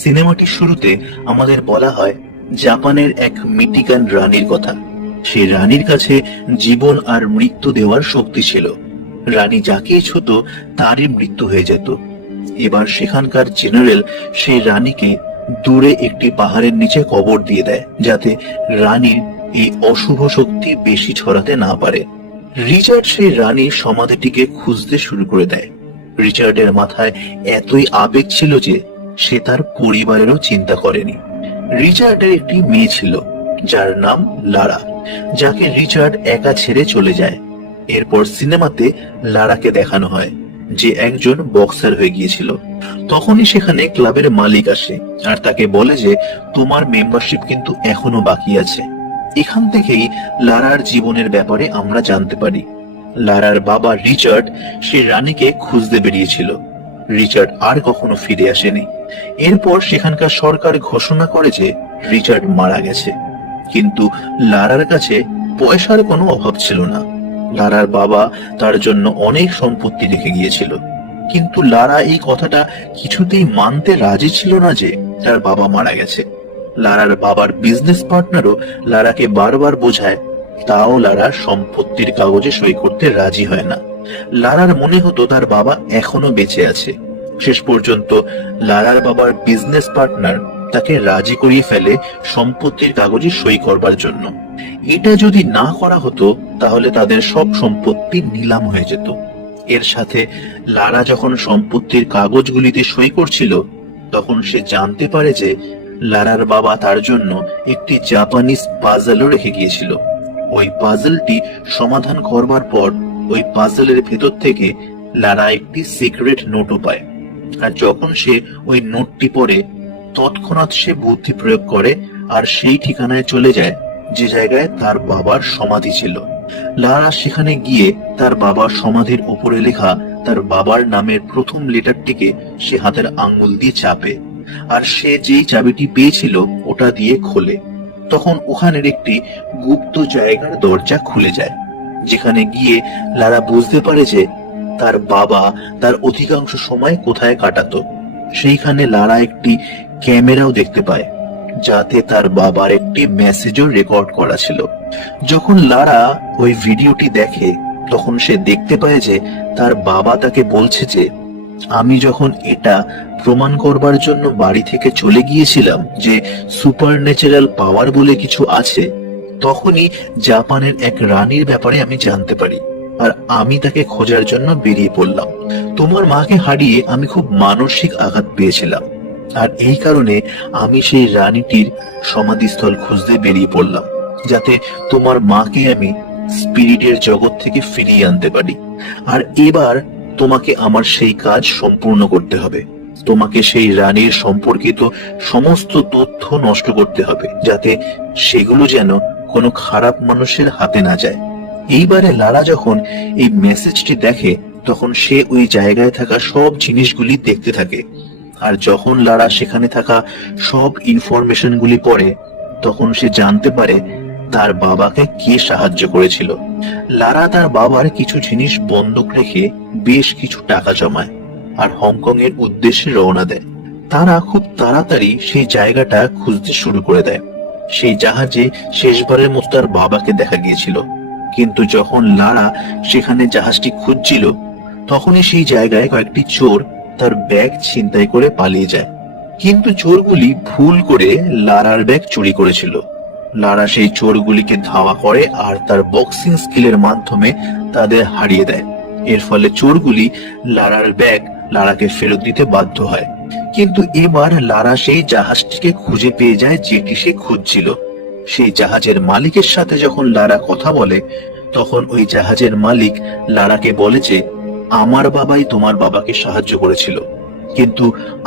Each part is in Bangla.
সিনেমাটির শুরুতে আমাদের বলা হয় জাপানের এক মিটিকান রানীর কথা। সেই রানীর কাছে জীবন আর মৃত্যু দেওয়ার শক্তি ছিল। রানী যাকেই ছুঁত তারই মৃত্যু হয়ে যেত। এবার সেখানকার জেনারেল সেই রানীকে দূরে একটি পাহাড়ের নিচে কবর দিয়ে দেয়, যাতে রানীর এই অশুভ শক্তি বেশি ছড়াতে না পারে। রিচার্ড সেই রানীর সমাধিটিকে খুঁজতে শুরু করে দেয়। রিচার্ডের মাথায় এতই আবেগ ছিল যে সে তার পরিবারেরও চিন্তা করেনি। রিচার্ডের একটি মেয়ে ছিল যার নাম লারা, যাকে রিচার্ড একা ছেড়ে চলে যায়। এরপর সিনেমাতে লারাকে দেখানো হয় যে একজন বক্সার হয়ে গিয়েছিল। তখনই সেখানে ক্লাবের মালিক আসে আর তাকে বলে যে তোমার মেম্বারশিপ কিন্তু এখনো বাকি আছে। এখান থেকেই লারার জীবনের ব্যাপারে আমরা জানতে পারি। লারার বাবা রিচার্ড সে রানীকে খুঁজতে বেরিয়েছিল। রিচার্ড আর কখনো ফিরে আসেনি। এরপর সেখানকার সরকার ঘোষণা করে যে রিচার্ড মারা গেছে। কিন্তু লারার কাছে পয়সার কোনো অভাব ছিল না। লারার বাবা তার জন্য অনেক সম্পত্তি রেখে গিয়েছিল, কিন্তু লারা এই কথাটা কিছুতেই মানতে রাজি ছিল না যে তার বাবা মারা গেছে। লারার বাবার বিজনেস পার্টনারও লারাকে বারবার বোঝায়, তাও লারা সম্পত্তির কাগজে সই করতে রাজি হয় না। লারার মনে হতো তার বাবা এখনো বেঁচে আছে। শেষ পর্যন্ত লারার বাবার বিজনেস পার্টনার তাকে রাজি করিয়ে ফেলে সম্পত্তির কাগজে সই করবার জন্য। এটা যদি না করা হতো তাহলে তাদের সব সম্পত্তি নিলাম হয়ে যেত। এর সাথে লারা যখন সম্পত্তির কাগজগুলিতে সই করছিল, তখন সে জানতে পারে যে লারার বাবা তার জন্য একটি জাপানিজ পাজলও রেখে গিয়েছিল। ওই পাজলটি সমাধান করবার পর ওই পাজলের ভেতর থেকে লারা একটি সিক্রেট নোটও পায়। আর যখন সে ওই নোটটি পড়ে, তৎক্ষণাৎ সে বুদ্ধি প্রয়োগ করে আর সেই ঠিকানায় চলে যায় যে জায়গায় তার বাবার সমাধি ছিল। লারা সেখানে গিয়ে তার বাবার সমাধির উপরে লেখা তার বাবার নামের প্রথম লেটারটিকে সে হাতের আঙ্গুল দিয়ে চাপে, আর সে যেই চাবিটি পেয়েছিল ওটা দিয়ে খোলে। তখন ওখানের একটি গুপ্ত জায়গার দরজা খুলে যায়, যেখানে গিয়ে লারা বুঝতে পারে যে তার বাবা তার অধিকাংশ সময় কোথায় কাটাতো। সেইখানে লারা একটি ক্যামেরাও দেখতে পায়, যাতে তার বাবার একটি মেসেজও রেকর্ড করা ছিল। যখন লারা ওই ভিডিওটি দেখে, তখন সে দেখতে পায় যে তার বাবা তাকে বলছে যে আমি যখন এটা প্রমাণ করবার জন্য বাড়ি থেকে চলে গিয়েছিলাম যে সুপারন্যাচারাল পাওয়ার বলে কিছু আছে, তখনই জাপানের এক রানীর ব্যাপারে আমি জানতে পারি, আর আমি তাকে খোঁজার জন্য বেরিয়ে পড়লাম। তোমার মাকে হারিয়ে আমি খুব মানসিক আঘাত পেয়েছিলাম, আর এই কারণে আমি সেই রানীটির সমাধিস্থল খুঁজতে বেরিয়ে পড়লাম, যাতে তোমার মাকে আমি স্পিরিটের জগৎ থেকে ফিরিয়ে আনতে পারি। আর এবার তোমাকে আমার সেই কাজ সম্পূর্ণ করতে হবে। তোমাকে সেই রানীর সম্পর্কিত সমস্ত তথ্য নষ্ট করতে হবে, যাতে সেগুলো যেন কোনো খারাপ মানুষের হাতে না যায়। এইবারে লারা যখন এই মেসেজটি দেখে, তখন সে ওই জায়গায় থাকা সব জিনিসগুলি দেখতে থাকে। আর যখন লারা সেখানে থাকা সব ইনফরমেশন গুলি পড়ে, তখন সে জানতে পারে তার বাবাকে কে সাহায্য করেছিল। লারা তার বাবার কিছু জিনিস বন্ধক রেখে বেশ কিছু টাকা জমায় আর হংকং এর উদ্দেশ্যে রওনা দেয়। তারা খুব তাড়াতাড়ি সেই জায়গাটা খুঁজতে শুরু করে দেয়। সেই জাহাজে শেষবারের মতো তার বাবাকে দেখা গিয়েছিল, কিন্তু যখন লারা সেখানে জাহাজটি খুঁজছিল, তখনই সেই জায়গায় কয়েকটি চোর তার ব্যাগ ছিনতাই করে পালিয়ে যায়। কিন্তু চোরগুলি ভুল করে লারার ব্যাগ চুরি করেছিল। লারা সেই চোরগুলিকে ধাওয়া করে আর তার বক্সিং স্কিলের মাধ্যমে তাদের হারিয়ে দেয়। এর ফলে চোরগুলি লারার ব্যাগ লারাকে ফেরত দিতে বাধ্য হয়। কিন্তু এবার লারা সেই জাহাজটিকে খুঁজে পেয়ে যায় যেটি সে খুঁজছিল। সেই জাহাজের মালিকের সাথে যখন লারা কথা বলে, তখন ওই জাহাজের মালিক লারাকে বলে যে আমার বাবাই তোমার বাবাকে সাহায্য করেছিল, কিন্তু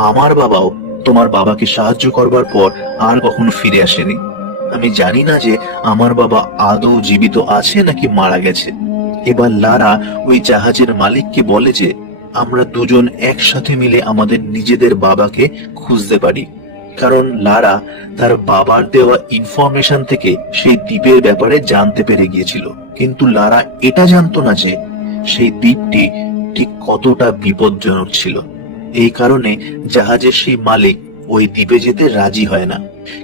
আমার বাবাও তোমার বাবাকে সাহায্য করবার পর আর কখনো ফিরে আসেনি। আমি জানি না যে আমার বাবা আদৌ জীবিত আছে নাকি মারা গেছে। এবার লারা ওই জাহাজের মালিককে বলে যে আমরা দুজন একসাথে মিলে আমাদের নিজেদের বাবাকে খুঁজতে পারি, কারণ লারা তার বাবার দেওয়া ইনফরমেশন থেকে সেই দ্বীপের ব্যাপারে জানতে পেরে গিয়েছিল। কিন্তু লারা এটা জানতো না যে সেই দ্বীপটি ঠিক কতটা বিপজ্জনক ছিল। এই কারণে জাহাজের সেই মালিক ওই দ্বীপে যেতে রাজি হয় না।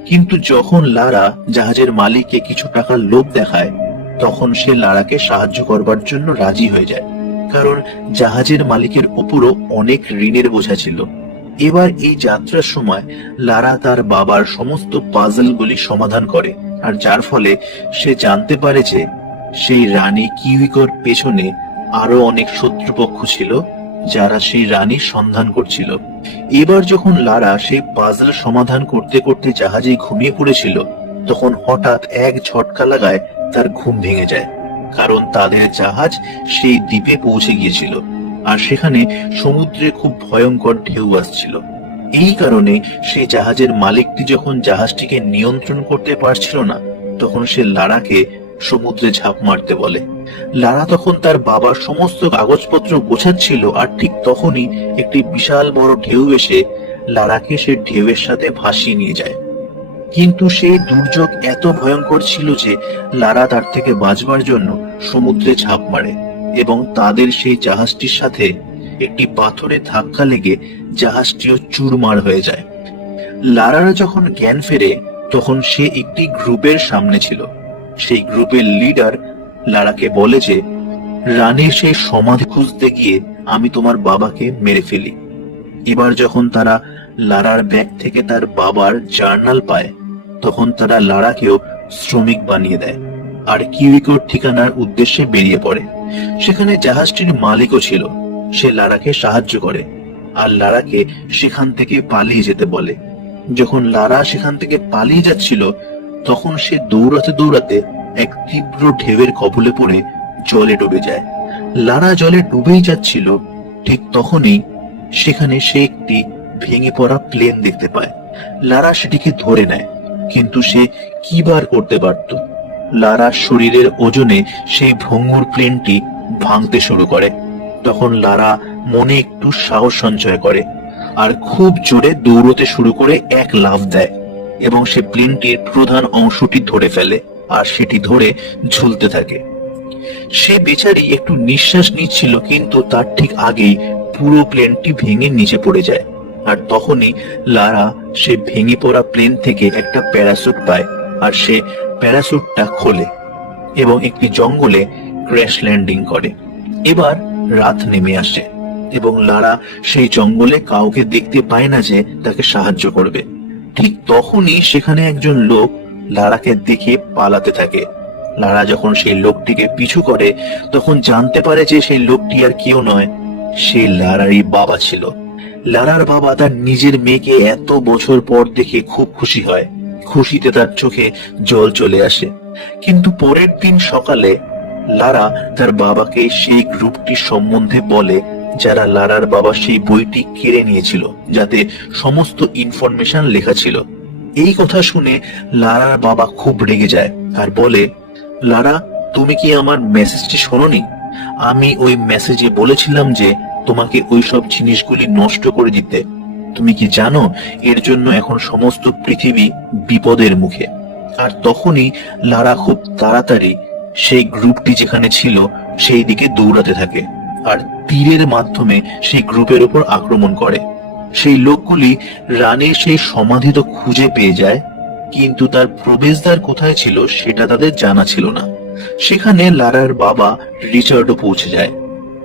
কিন্তু যখন লারা জাহাজের মালিককে কিছু টাকার লোভ দেখায়, তখন সে লারাকে সাহায্য করবার জন্য রাজি হয়ে যায়, কারণ জাহাজের মালিকের উপরও অনেক ঋণের বোঝা ছিল। এবার এই যাত্রার সময় লারা তার বাবার সমস্ত পাজলগুলি সমাধান করে, আর যার ফলে সে জানতে পারে যে সেই রানী কিউইকোর পেছনে আরো অনেক শত্রুপক্ষ ছিল, যারা সেই রানীর সন্ধান করছিল। এবার যখন লারা সেই পাজল সমাধান করতে করতে জাহাজে ঘুমিয়ে পড়েছিল, তখন হঠাৎ এক ঝটকা লাগায় তার ঘুম ভেঙে যায়, কারণ তাদের জাহাজ সেই দ্বীপে পৌঁছে গিয়েছিল, আর সেখানে সমুদ্রে খুব ভয়ঙ্কর ঢেউ আসছিল। এই কারণে সেই জাহাজের মালিকটি যখন জাহাজটিকে নিয়ন্ত্রণ করতে পারছিল না, তখন সে লারাকে সমুদ্রে ঝাঁপ মারতে বলে। লারা তখন তার বাবার সমস্ত কাগজপত্র গোছাচ্ছিল, আর ঠিক তখনই একটি বিশাল বড় ঢেউ এসে লারাকে সে ঢেউয়ের সাথে ভাসিয়ে নিয়ে যায়। কিন্তু সেই দুর্যোগ এত ভয়ঙ্কর ছিল যে লারা তার থেকে বাঁচবার জন্য সমুদ্রে ঝাঁপ মারে, এবং তাদের সেই জাহাজটির সাথে একটি পাথরে ধাক্কা লেগে জাহাজটিও চুরমার হয়ে যায়। লারার যখন জ্ঞান ফেরে, তখন সে একটি গ্রুপের সামনে ছিল। সেই গ্রুপের লিডার লারাকে বলে যে, রানীর সেই সমাধি খুঁজতে গিয়ে আমি তোমার বাবাকে মেরে ফেলি। এবার যখন তারা লারার ব্যাগ থেকে তার বাবার জার্নাল পায়, তখন তারা লারাকেও শ্রমিক বানিয়ে দেয়, আর কিউইকোর ঠিকানার উদ্দেশ্যে বেরিয়ে পড়ে। সেখানে জাহাজটির মালিকও ছিল। সে লারাকে সাহায্য করে, আর লারাকে সেখান থেকে পালিয়ে যেতে বলে। যখন লারা সেখান থেকে পালিয়ে যাচ্ছিল, তখন সে দৌড়াতে দৌড়াতে এক তীব্র ঢেউয়ের কবলে পড়ে জলে ডুবে যায়। লারা জলে ডুবেই যাচ্ছিল, ঠিক তখনই সেখানে সে একটি ভেঙে পড়া প্লেন দেখতে পায়। লারা সেটিকে ধরে নেয়, কিন্তু সে কি বার করতে পারত? লারার শরীরের ওজনে সেই ভঙ্গুর প্লেনটি ভাঙতে শুরু করে। তখন লারা মনে একটু সাহস সঞ্চয় করে, আর খুব জোরে দৌড়তে শুরু করে এক লাফ দেয়, এবং সে প্লেনটির প্রধান অংশটি ধরে ফেলে, আর সেটি ধরে ঝুলতে থাকে। সে বেচারি একটু নিঃশ্বাস নিচ্ছিল, কিন্তু তার ঠিক আগেই পুরো প্লেনটি ভেঙে নিচে পড়ে যায়। আর তখনই লারা সে ভেঙে পড়া প্লেন থেকে একটা প্যারাসুট পায়, আর সে প্যারাসুটটা খোলে এবং একটি জঙ্গলে ক্র্যাশ ল্যান্ডিং করে। এবার রাত নেমে আসে, এবং লারা সেই জঙ্গলে কাউকে দেখতে পায় না যে তাকে সাহায্য করবে। ঠিক তখনই সেখানে একজন লোক লারাকে দেখে পালাতে থাকে। লারা যখন সেই লোকটিকে পিছু করে, তখন জানতে পারে যে সেই লোকটি আর কেউ নয়, সে লারারই বাবা ছিল। লারার বাবা তার নিজের মেয়েকে এত বছর পর দেখে খুব খুশি হয়। খুশিতে তার চোখে জল চলে আসে। কিন্তু পরের দিন সকালে লারা তার বাবাকে সেই গ্রুপটি সম্বন্ধে বলে, যারা লারার বাবা সেই বইটি কেড়ে নিয়েছিল, যাতে সমস্ত ইনফরমেশন লেখা ছিল। এই কথা শুনে লারার বাবা খুব রেগে যায়, আর বলে, লারা, তুমি কি আমার মেসেজটি শোনোনি? আমি ওই মেসেজে বলেছিলাম যে তোমাকে ওই সব জিনিসগুলি নষ্ট করে দিতে। তুমি কি জানো এর জন্য এখন সমস্ত পৃথিবী বিপদের মুখে? আর তখনই লারা খুব তাড়াতাড়ি সেই গ্রুপটি যেখানে ছিল সেই দিকে দৌড়াতে থাকে, আর তীরের মাধ্যমে সেই গ্রুপের উপর আক্রমণ করে। সেই লোকগুলি রানীর সেই সমাধি তো খুঁজে পেয়ে যায়, কিন্তু তার প্রবেশদ্বার কোথায় ছিল সেটা তাদের জানা ছিল না। সেখানে লারার বাবা রিচার্ডও পৌঁছে যায়।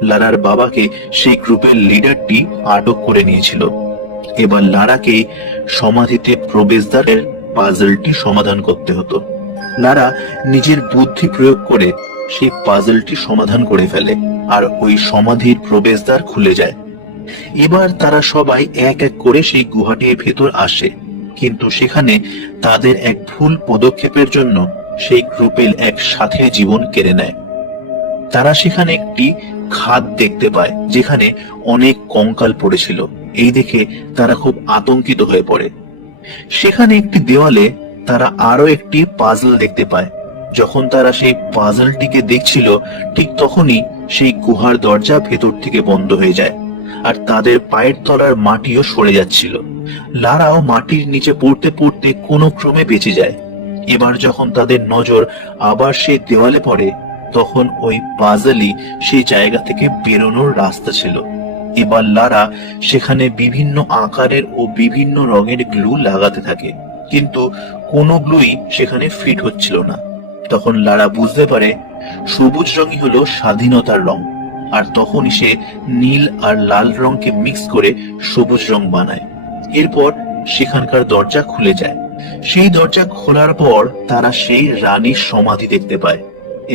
লারার বাবাকে সেই গ্রুপের লিডারটি আটক করে নিয়েছিল। এবার লারাকে সমাধিতে প্রবেশদ্বারের পাজলটি সমাধান করতে হতো। লারা নিজের বুদ্ধি প্রয়োগ করে সেই পাজলটি সমাধান করে ফেলে, আর ওই সমাধির প্রবেশদ্বার খুলে যায়। এবার তারা সবাই এক এক করে সেই গুহাটির ভেতর আসে, কিন্তু সেখানে তাদের এক ভুল পদক্ষেপের জন্য সেই গ্রুপের এক সাথীর জীবন কেড়ে নেয়। তারা সেখানে একটি খাদ দেখতে পায়, যেখানে অনেক কঙ্কাল পড়েছিল। এই দেখে তারা খুব আতঙ্কিত হয়ে পড়ে। সেখানে একটি দেওয়ালে তারা আরো একটি পাজল দেখতে পায়। যখন তারা সেই পাজলটিকে দেখছিল, ঠিক তখনই সেই গুহার দরজা ভেতর থেকে বন্ধ হয়ে যায়, আর তাদের পায়ের তলার মাটিও সরে যাচ্ছিল। লারাও মাটির নিচে পড়তে পড়তে কোনো ক্রমে বেঁচে যায়। এবার যখন তাদের নজর আবার সেই দেওয়ালে পড়ে, তখন ওই পাজলই সেই জায়গা থেকে বেরোনোর রাস্তা ছিল। এবার লারা সেখানে বিভিন্ন আকারের ও বিভিন্ন রঙের গ্লু লাগাতে থাকে, কিন্তু কোনো গ্লুই সেখানে ফিট হচ্ছিল না। তখন লারা বুঝতে পারে সবুজ রঙই হলো স্বাধীনতার রং, আর তখনই সে নীল আর লাল রংকে মিক্স করে সবুজ রং বানায়। এরপর সেখানকার দরজা খুলে যায়। সেই দরজা খোলার পর তারা সেই রানীর সমাধি দেখতে পায়।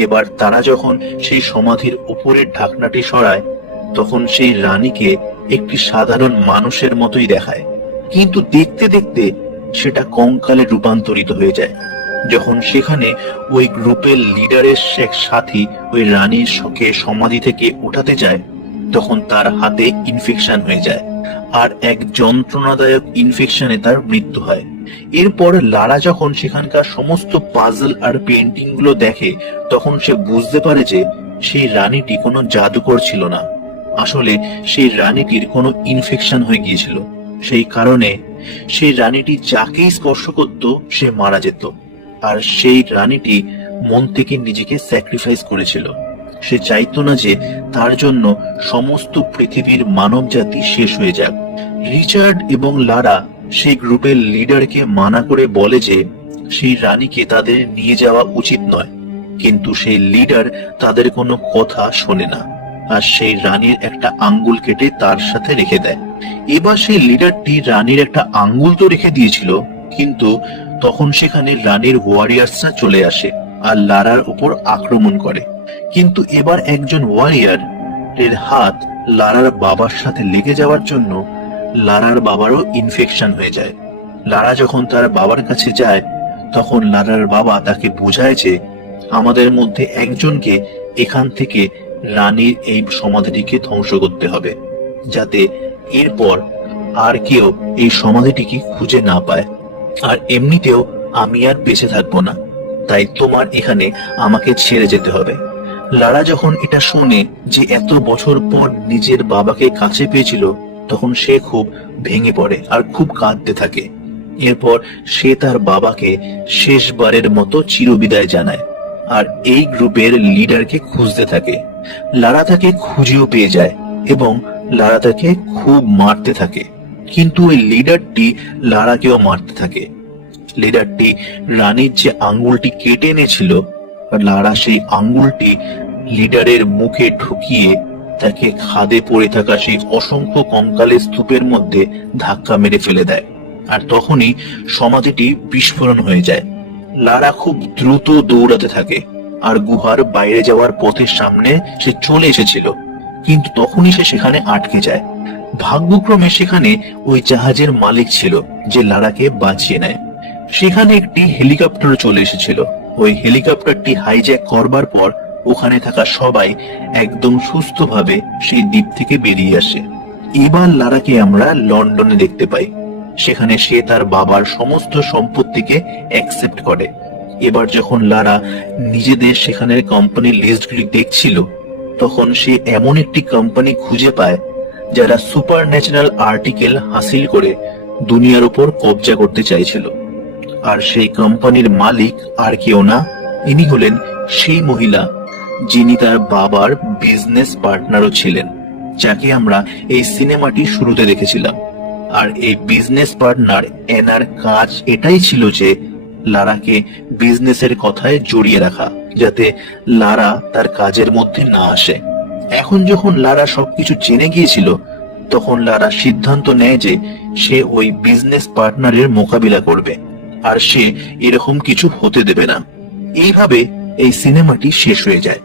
এবার তারা যখন সেই সমাধির উপরের ঢাকনাটি সরায়, তখন সেই রানীকে একটি সাধারণ মানুষের মতোই দেখায়, কিন্তু দেখতে দেখতে সেটা কঙ্কালে রূপান্তরিত হয়ে যায়। যখন সেখানে ওই গ্রুপের লিডারের এক সাথী ওই রানীর শোকে সমাধি থেকে উঠাতে যায়, তখন তার হাতে ইনফেকশন হয়ে যায়, আর এক যন্ত্রণাদায়ক ইনফেকশনে তার মৃত্যু হয়। এরপর লারা যখন সেখানকার সমস্ত পাজল আর পেন্টিং গুলো দেখে, তখন সে বুঝতে পারে যে সেই রানীটি কোনো জাদুকর ছিল না, আসলে সেই রানীটির কোনো ইনফেকশন হয়ে গিয়েছিল। সেই কারণে সেই রানীটি যাকেই স্পর্শ করত সে মারা যেত, আর সেই রানীটি মন থেকে নিজেকে স্যাক্রিফাইস করেছিল। সে চাইতো না যে তার জন্য সমস্ত পৃথিবীর মানব জাতি শেষ হয়ে যাক। রিচার্ড এবং লারা সেই গ্রুপের লিডারকে মানা করে বলে যে সেই রানীকে তাদের নিয়ে যাওয়া উচিত নয়, কিন্তু সেই লিডার তাদের কোনো কথা শোনে না, আর সেই রানীর একটা আঙ্গুল কেটে তার সাথে রেখে দেয়। এবার সেই লিডারটি রানীর একটা আঙ্গুল তো রেখে দিয়েছিল, কিন্তু তখন সেখানে রানীর ওয়ারিয়ার্সরা চলে আসে আর লারার উপর আক্রমণ করে। কিন্তু এবার একজন ওয়ারিয়ার এর হাত লারার বাবার সাথে লেগে যাওয়ার জন্য লারার বাবারও ইনফেকশন হয়ে যায়। লারা যখন তার বাবার কাছে যায়, তখন লারার বাবা তাকে বোঝায় যে আমাদের মধ্যে একজনকে এখান থেকে রানীর এই সমাধিটিকে ধ্বংস করতে হবে, যাতে এরপর আর কেউ এই সমাধিটিকে খুঁজে না পায়। আর এমনিতেও আমি আর বেঁচে থাকবো না, তাই তোমার এখানে আমাকে ছেড়ে যেতে হবে। লারা যখন এটা শুনে যে এত বছর পর নিজের বাবাকে কাছে পেয়েছিল, তখন সে খুব ভেঙে পড়ে আর খুব কাঁদতে থাকে। এরপর সে তার বাবাকে শেষবারের মতো চিরবিদায় জানায়, আর এই গ্রুপের লিডারকে খুঁজতে থাকে। লারা তাকে খুঁজেও পেয়ে যায় এবং লারা তাকে খুব মারতে থাকে, কিন্তু ওই লিডারটি লারাকেও মারতে থাকে। লিডারটি রানীর যে আঙ্গুলটি কেটে এনেছিল, লারা সেই আঙ্গুলটি লিডারের মুখে ঢুকিয়ে তাকে খাদে পড়ে থাকা সেই অসংখ্য কঙ্কালের স্তূপের মধ্যে ধাক্কা মেরে ফেলে দেয়, আর তখনই সমাধিটি বিস্ফোরণ হয়ে যায়। লারা খুব দ্রুত দৌড়াতে থাকে, আর গুহার বাইরে যাওয়ার পথের সামনে সে চলে এসেছিল, কিন্তু তখনই সে সেখানে আটকে যায়। ভাগ্যক্রমে সেখানে ওই জাহাজের মালিক ছিল যে লারাকে বাঁচিয়ে নেয়। সেখানে একটি হেলিকপ্টার চলে এসেছিল। ওই হেলিকপ্টারটি হাইজ্যাক করবার পর ওখানে থাকা সবাই একদম সুস্থভাবে সেই দ্বীপ থেকে বেরিয়ে আসে। এবার লারাকে আমরা লন্ডনে দেখতে পাই। সেখানে সে তার বাবার সমস্ত সম্পত্তিকে অ্যাকসেপ্ট করে। এবার যখন লারা নিজেদের সেখানের কোম্পানির লিস্টগুলি দেখছিল, তখন সে এমন একটি কোম্পানি খুঁজে পায় যারা সুপার ন্যাচারাল আর্টিকেল হাসিল করে দুনিয়ার উপর কবজা করতে চাইছিল। আর সেই কোম্পানির মালিক আর কেউ না, ইনি হলেন সেই মহিলা যিনি তার বাবার বিজনেস পার্টনারও ছিলেন, যাকে আমরা এই সিনেমাটি শুরুতে দেখেছিলাম। আর এই বিজনেস পার্টনার এনার কাজ এটাই ছিল যে লারাকে বিজনেসের কথায় জড়িয়ে রাখা, যাতে লারা তার কাজের মধ্যে না আসে। এখন যখন লারা সবকিছু জেনে গিয়েছিল, তখন লারা সিদ্ধান্ত নেয় যে সে ওই বিজনেস পার্টনারের মোকাবিলা করবে, আর সে এরকম কিছু হতে দেবে না। এইভাবে এই সিনেমাটি শেষ হয়ে যায়।